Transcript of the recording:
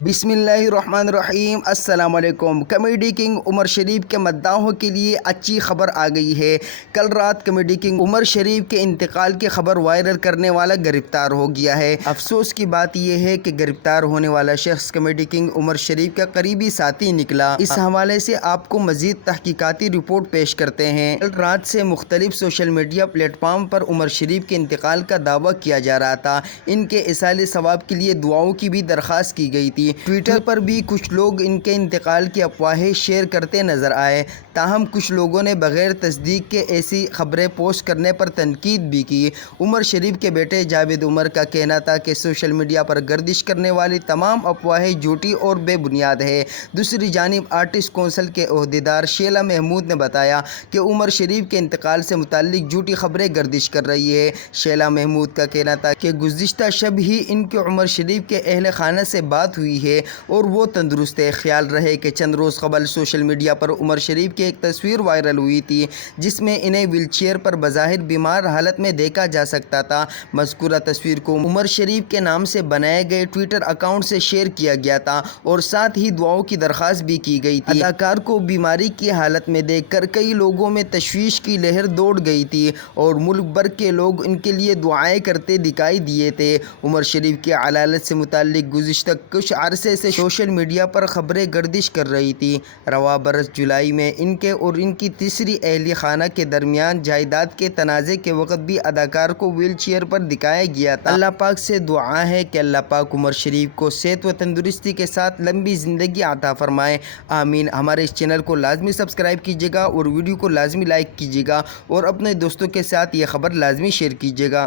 बिस्मिल्लाहिर्रहमानिर्रहीम। अस्सलाम वालेकुम। कॉमेडी किंग उमर शरीफ के मद्दाहों के लिए अच्छी खबर आ गई है। कल रात कॉमेडी किंग उमर शरीफ के इंतकाल की खबर वायरल करने वाला गिरफ्तार हो गया है। अफसोस की बात यह है कि गिरफ्तार होने वाला शख्स कॉमेडी किंग उमर शरीफ का करीबी साथी निकला। इस हवाले से आपको मजीद तहकीकाती रिपोर्ट पेश करते हैं। कल रात से मुख्तलिफ सोशल मीडिया प्लेटफॉर्म पर उमर शरीफ के इंतकाल का दावा किया जा रहा था। इनके इसाले सवाब के लिए दुआओं की भी दरख्वास्त की गई थी। ट्विटर पर भी कुछ लोग इनके इंतकाल की अफवाहें शेयर करते नजर आए। ताहम कुछ लोगों ने बगैर तस्दीक के ऐसी खबरें पोस्ट करने पर तनकीद भी की। उमर शरीफ के बेटे जावेद उमर का कहना था कि सोशल मीडिया पर गर्दिश करने वाली तमाम अफवाहें झूठी और बेबुनियाद है। दूसरी जानिब आर्टिस्ट कौंसिल के ओहदेदार शेला महमूद ने बताया कि उमर शरीफ के इंतकाल से मुताल्लिक झूठी खबरें गर्दिश कर रही है। शेला महमूद का कहना था कि गुज़िश्ता शब ही इनके उमर शरीफ के अहल खाना से बात हुई है और वो तंदुरुस्त है। ख्याल रहे कि चंद रोज़ कबल सोशल मीडिया पर उमर शरीफ की एक तस्वीर वायरल हुई थी जिसमें इन्हें व्हीलचेयर पर बज़ाहिर बीमार हालत में देखा जा सकता था। मज़कूरा तस्वीर को उमर शरीफ के नाम से बनाए गए ट्विटर अकाउंट से शेयर किया गया था और साथ ही दुआओं की दरख्वास्त भी की गई थी। अदाकार को बीमारी की हालत में देखकर कई लोगों में तशवीश की लहर दौड़ गई थी और मुल्क भर के लोग इनके लिए दुआएं करते दिखाई दिए थे। उमर शरीफ की अलालत से मुताल्लिक गुज़िश्ता कुछ अरसे से सोशल मीडिया पर खबरें गर्दिश कर रही थी। रवा बरस जुलाई में इनके और इनकी तीसरी अहली खाना के दरमियान जायदाद के तनाज़े के वक्त भी अदाकार को व्हील चेयर पर दिखाया गया था। अल्लाह पाक से दुआ है कि अल्लाह पाक उमर शरीफ को सेहत व तंदुरुस्ती के साथ लंबी ज़िंदगी अता फरमाए। आमीन। हमारे इस चैनल को लाजमी सब्सक्राइब कीजिएगा और वीडियो को लाजमी लाइक कीजिएगा और अपने दोस्तों के साथ ये खबर लाजमी शेयर कीजिएगा।